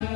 ہم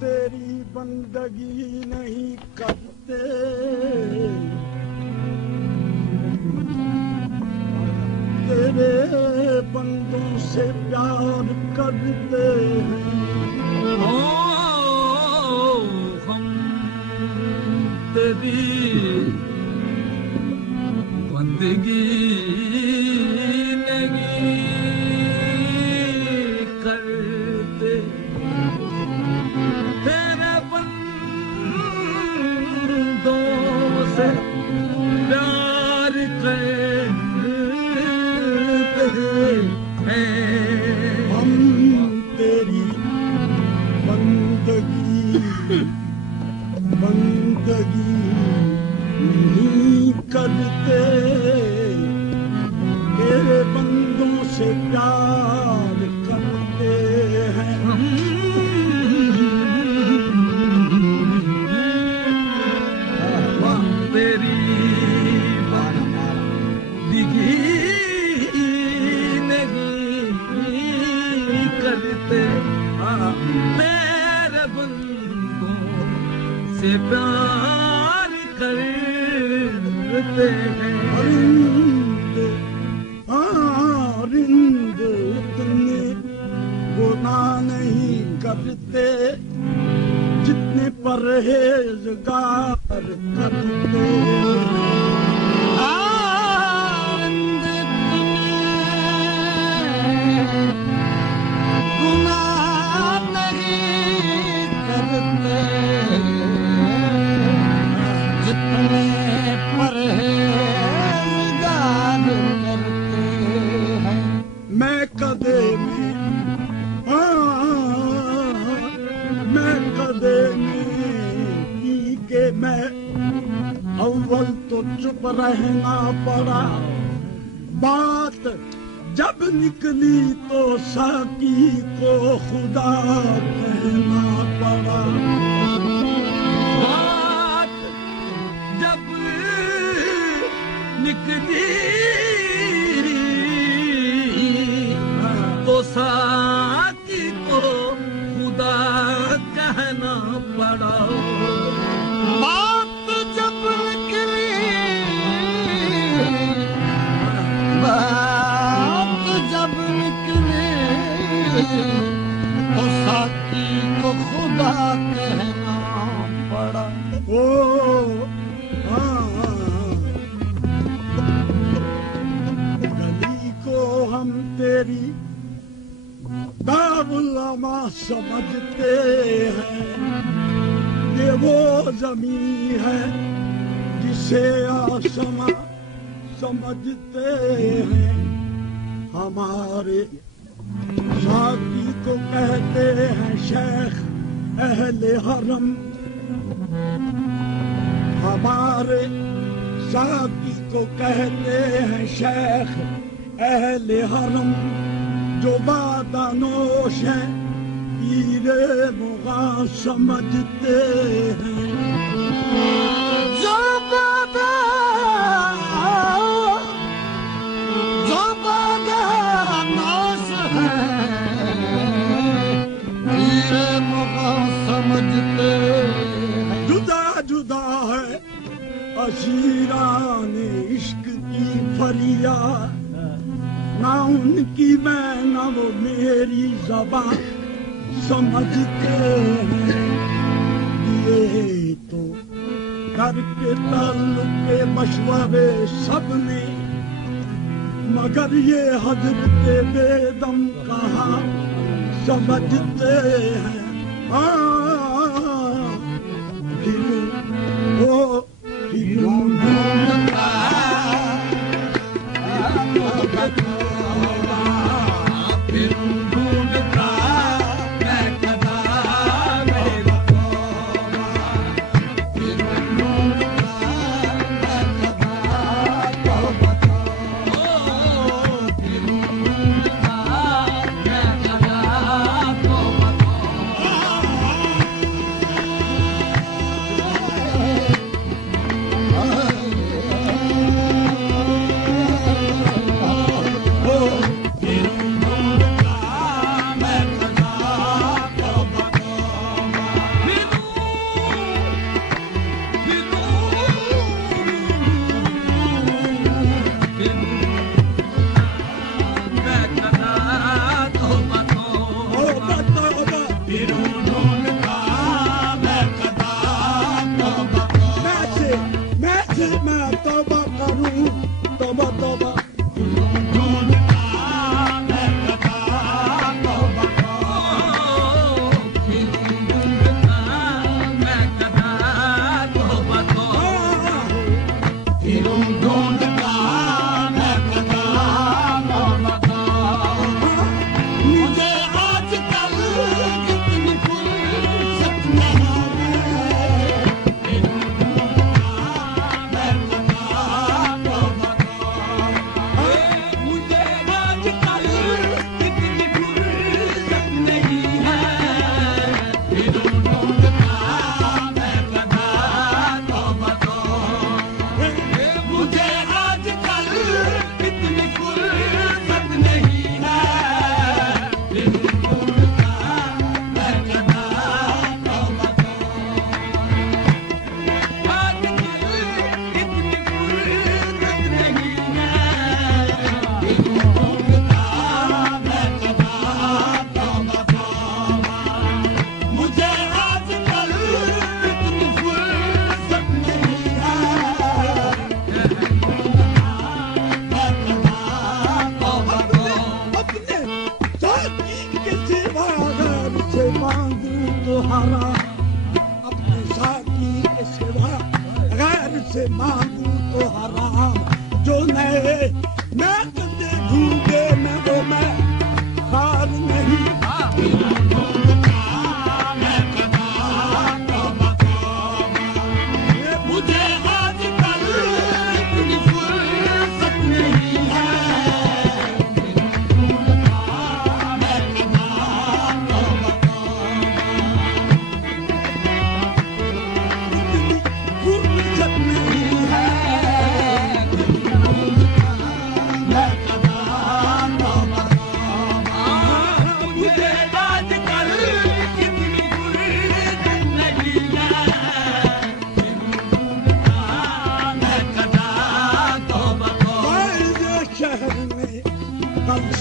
تیری بندگی نہیں کرتے، تیرے بندوں سے پیار کرتے ہیں۔ ہم تیری بندگی بندگی نہیں کرتے، تیرے بندوں سے پیار کرتے ہیں۔ تیری بندگی نہیں کرتے، تیرے بندوں سے پیار کرتے ہیں۔ رند اتنے گناہ نہیں کرتے جتنے پرہیزگار کرتے میں اول تو چپ رہنا پڑا، بات جب نکلی تو ساقی کو خدا کہنا پڑا۔ بات جب نکلی تو ساقی کو خدا کہنا پڑا۔ بات جب نکلی، بات جب نکلی تو ساقی کو خدا کہنا پڑا۔ گلی کو ہم تیری دارالعلوم سمجھتے ہیں، یہ وہ زمین ہے جسے آسمان سمجھتے ہیں۔ ہمارے ساقی کو کہتے ہیں شیخ اہل حرم، ہمارے ساقی کو کہتے ہیں شیخ اہل حرم، جو بادہ نوش ہے پیر مغاں سمجھتے ہیں۔ جو بادہ نوش ہے پیر مغاں سمجھتے ہیں۔ جدا جدا ہے اسیران عشق کی فریاد، نہ ان کی میں نہ وہ میری زبان سمجھتے ہیں۔ یہ تو کر کے تعلق کے مشورے سب نے، مگر یہ حضرت بیدم کہاں سمجھتے ہیں۔ مانگوں تو حرام جو نہیں میں کدے ڈھونڈے میں وہ میں خار نہیں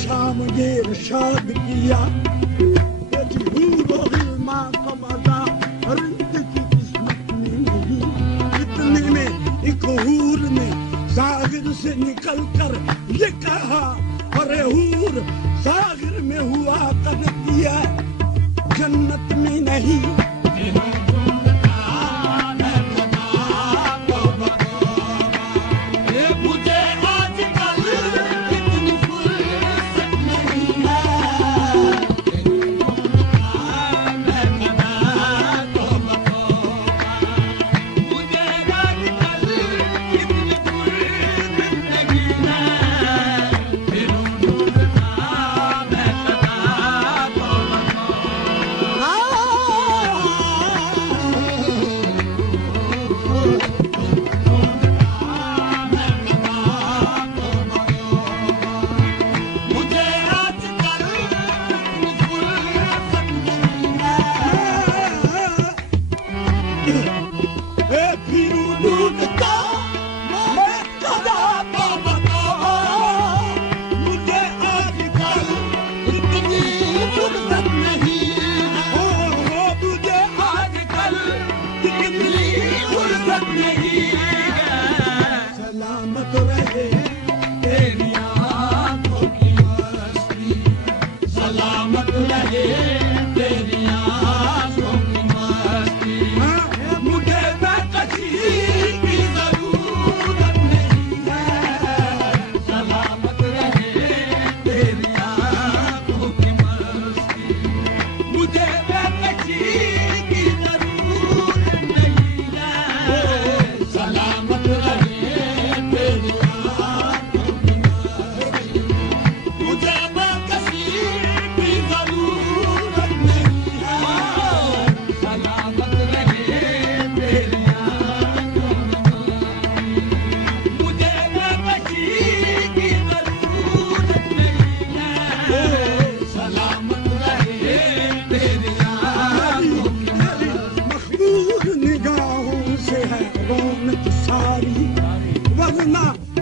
شام یہ ارشاد کیا حور و غلما کا مزہ رند کی قسمت میں نہیں اتنے میں ایک حور نے ساغر سے نکل کر یہ کہا ارے حور ساغر میں ہوا کر دیا جنت میں نہیں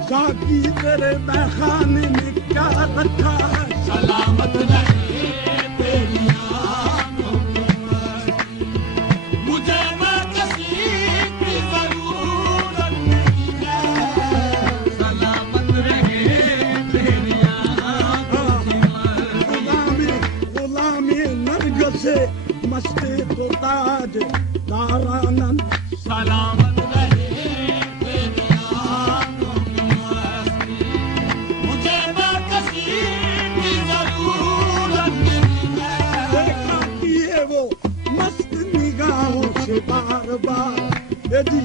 ساقی تیرے میخانے میں کیا رکھا ہے سلامت رہے تیری آنکھوں کی مستی مجھے نہ کسی کی ضرورت نہیں ہے سلامت رہے تیری آنکھوں کی مستی غلامی نرگس مستی تو تاج دارانن سلامت بار بار جی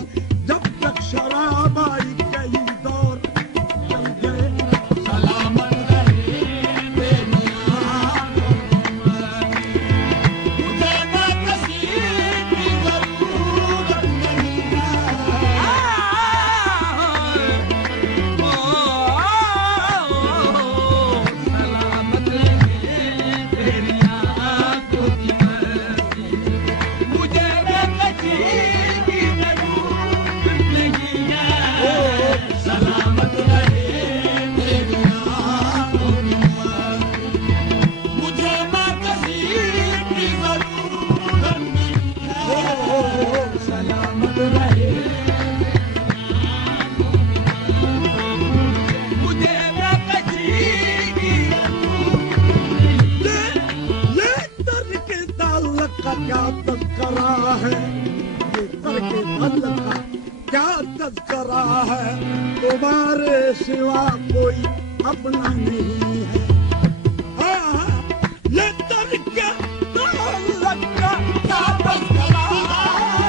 جب تک شراب آئی کئی دور چل گئے سلامت رہے تیری آنکھوں کی مستی مجھے نہ کسی کی ضرورت نہیں ہے سلامت رہے تیری آنکھوں کی مستی مجھے کرا ہے تمہارے سوا کوئی اپنا نہیں ہے یہ طریقہ دولت کا کیا تذکرہ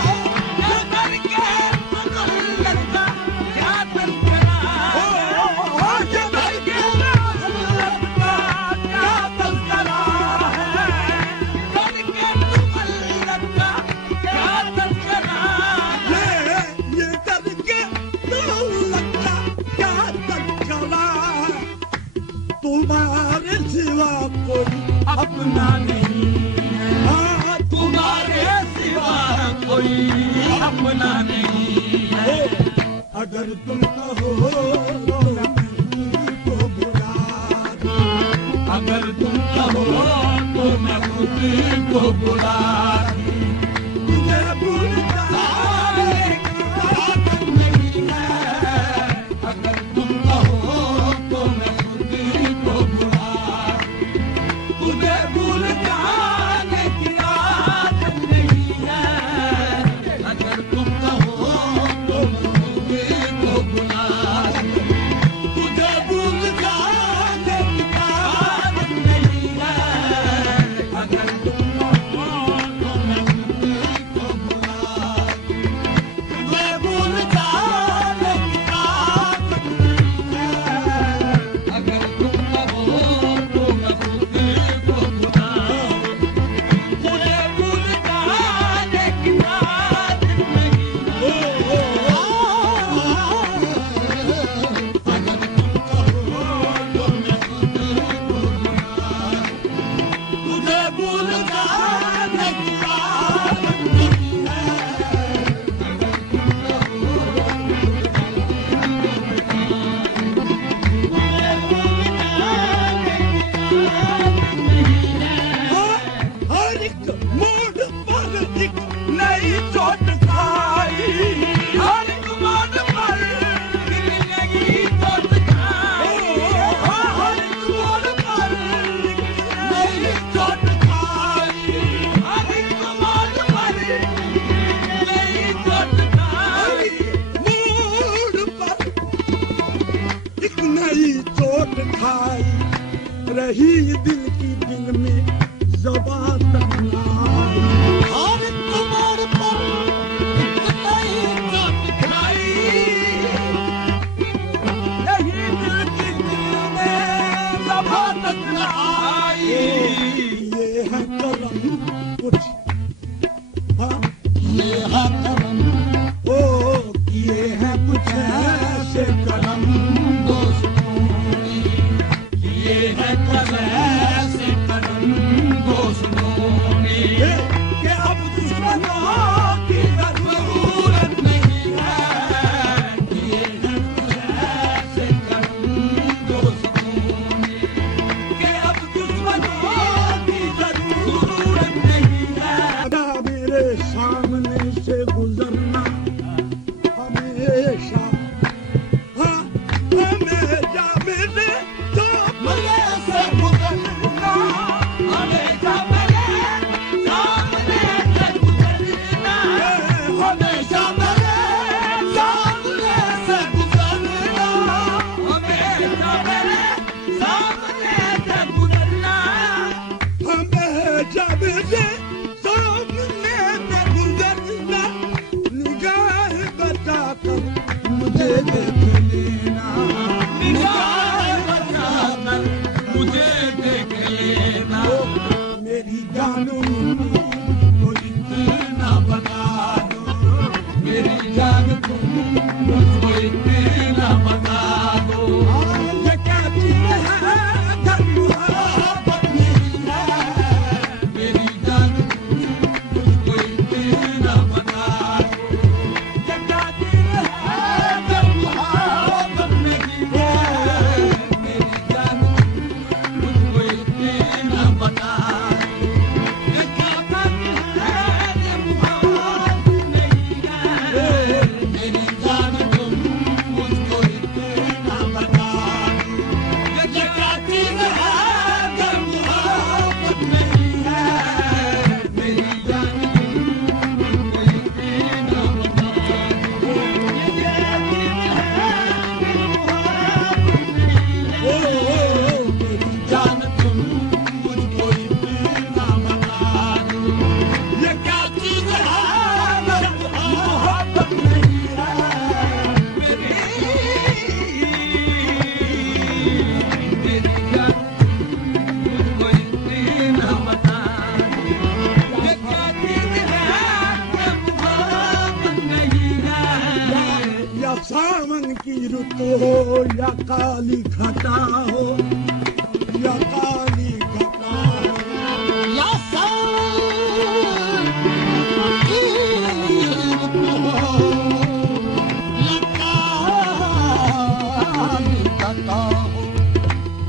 ہے یہ طریقہ دولت کا کیا تذکرہ ہے یہ طریقہ دولت کا کیا تذکرہ ہے طریقہ دولت کا کیا تذکرہ ہے یہ طریقہ دولت کا کیا تذکرہ ہے تمہارے سوا کوئی اپنا نہیں ہے تمہارے سوا کوئی اپنا نہیں ہے اگر تم کہو تو میں کو بلا دوں اگر تم کہو تو میں خود کو بلا دوں تجھے بھول جانے کی طاقت نہیں ہے اگر تم کہو تو میں خود کو بلا دوں تجھے بھول جانے کی عادت نہیں ہے اگر تم کہو تو میں خود کو بلا دوں تجھے بھول جانے کی عادت نہیں ہے اگر تم کہو تو میں خود کو بلا دوں تجھے بھول جانے کی عادت نہیں ہے اگر تم کہو تو میں خود کو بلا دوں تجھے بھول جانے کی عادت ہر ایک موڈ پر ایک نئی چوٹ کھائی ہر ایک موڈ پر ایک نئی چوٹ کھائی ہر ایک موڈ پر ایک نئی چوٹ کھائی ہر ایک موڈ پر نئی چوٹ کھائی موڈ پر ایک نئی چوٹ کھائی رہی دل کی دل میں زبان تک نہ آئی ہر ایک موڑ پر ایک نئی چوٹ کھائی رہی دل کی دل میں زبان تک نہ آئی یہ ہے کرم کچھ یہ ہے کرم یہ ہے کچھ ایسے کرم دوستوں یہ ہے کرم ایسے کرم دوستوں نے کہ اب دشمنوں کی ضرورت نہیں ہے یہ ہے کچھ ایسے کرم دوستوں نے کہ اب دشمنوں ہو یا کالی گھٹا ہو یا ساون کی رت ہو یا کالی گھٹا ہو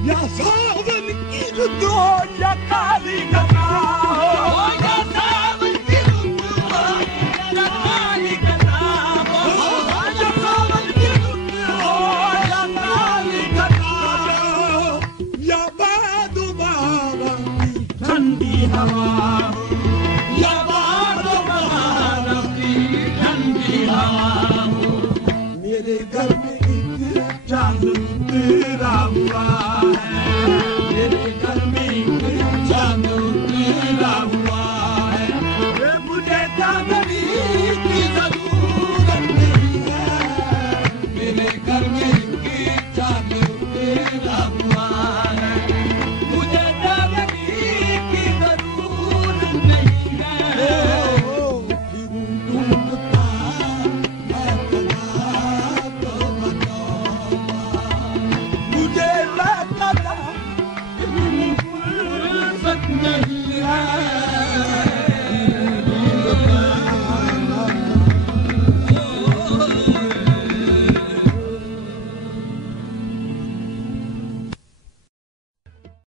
یا ساون کی رت ہو یا کالی گھٹا ہو یا ساون کی رت ہو یا کالی گھٹا ہو یا ساون کی رت ہو یا کالی گھٹا ہو یا باد بہار کی ٹھنڈی ہوا یا باد بہار کی ٹھنڈی ہوا ہو میرے گھر میں ایک چاند تیرا ہوا ہے میرے گھر میں چاند تیرا ہوا ہے مجھے چاندنی کی ضرورت نہیں ہے میرے گھر میں چاند تیرا ہوا